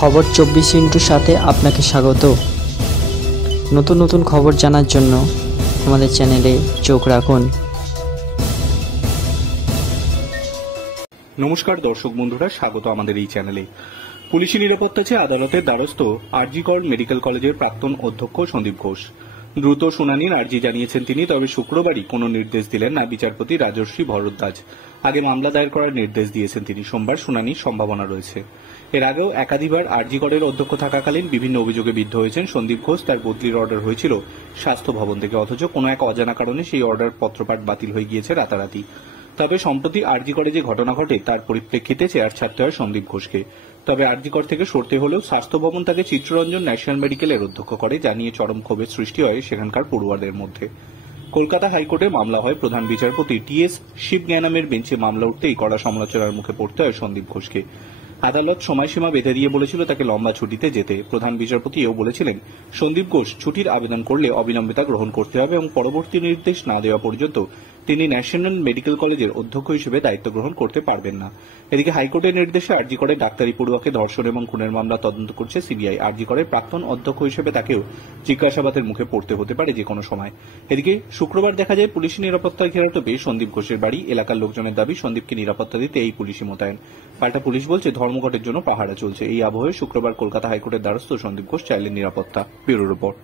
খবর 24 সাথে আপনাকে স্বাগত। নতুন নতুন খবর জানার জন্য আমাদের চ্যানেলে চোখ রাখুন। নমস্কার দর্শক বন্ধুরা, স্বাগত আমাদের এই চ্যানেলে। পুলিশি নিরাপত্তা চেয়ে আদালতের দ্বারস্থ আরজিকর মেডিকেল কলেজের প্রাক্তন অধ্যক্ষ সন্দীপ ঘোষ। দ্রুত শুনানির আর্জি জানিয়েছেন তিনি, তবে শুক্রবারই কোনো নির্দেশ দিলেন না বিচারপতি রাজশ্রী ভরদ্বাজ। আগে মামলা দায়ের করার নির্দেশ দিয়েছেন তিনি। সোমবার শুনানির সম্ভাবনা রয়েছে। এর আগেও একাধিকবার আরজিকরের অধ্যক্ষ থাকাকালীন বিভিন্ন অভিযোগে বিদ্ধ হয়েছেন সন্দীপ ঘোষ। তার বদলির অর্ডার হয়েছিল স্বাস্থ্য ভবন থেকে, অথচ কোনো এক অজানা কারণে সেই অর্ডার পত্রপাঠ বাতিল হয়ে গিয়েছে রাতারাতি। তবে সম্প্রতি আরজিকরে যে ঘটনা ঘটে তার পরিপ্রেক্ষিতে চেয়ার ছাড়তে হয় সন্দীপ ঘোষকে। তবে আরজিকর থেকে সরতে হলেও স্বাস্থ্য ভবন তাকে চিত্তরঞ্জন ন্যাশনাল মেডিকেলের অধ্যক্ষ করে, জানিয়ে চরম ক্ষোভের সৃষ্টি হয় সেখানকার পড়ুয়াদের মধ্যে। কলকাতা হাইকোর্টে মামলা হয়। প্রধান বিচারপতি টি.এস. শিবজ্ঞানামের বেঞ্চে মামলা উঠতেই কড়া সমালোচনার মুখে পড়তে হয় সন্দীপ ঘোষকে। আদালত সময়সীমা বেঁধে দিয়ে বলেছিল তাকে লম্বা ছুটিতে যেতে। প্রধান বিচারপতি এও বলেছিলেন সন্দীপ ঘোষ ছুটির আবেদন করলে অবিলম্বে তা গ্রহণ করতে হবে এবং পরবর্তী নির্দেশ না দেওয়া পর্যন্ত তিনি ন্যাশনাল মেডিকেল কলেজের অধ্যক্ষ হিসেবে দায়িত্ব গ্রহণ করতে পারবেন না। এদিকে হাইকোর্টের নির্দেশে আরজিকরের ডাক্তারি পড়ুয়াকে ধর্ষণ এবং খুনের মামলা তদন্ত করছে সিবিআই। আরজিকরের প্রাক্তন অধ্যক্ষ হিসেবে তাকেও জিজ্ঞাসাবাদের মুখে পড়তে হতে পারে যে কোনো সময়। এদিকে শুক্রবার দেখা যায় পুলিশি নিরাপত্তার ঘেরাটোপে সন্দীপ ঘোষের বাড়ি। এলাকার লোকজনের দাবি সন্দীপকে নিরাপত্তা দিতে এই পুলিশি মোতায়েন। পাল্টা পুলিশ বলছে ধর্মঘটের জন্য পাহারা চলছে। এই আবহে শুক্রবার কলকাতা হাইকোর্টের দ্বারস্থ সন্দীপ ঘোষ চাইলেন নিরাপত্তা। Bureau report.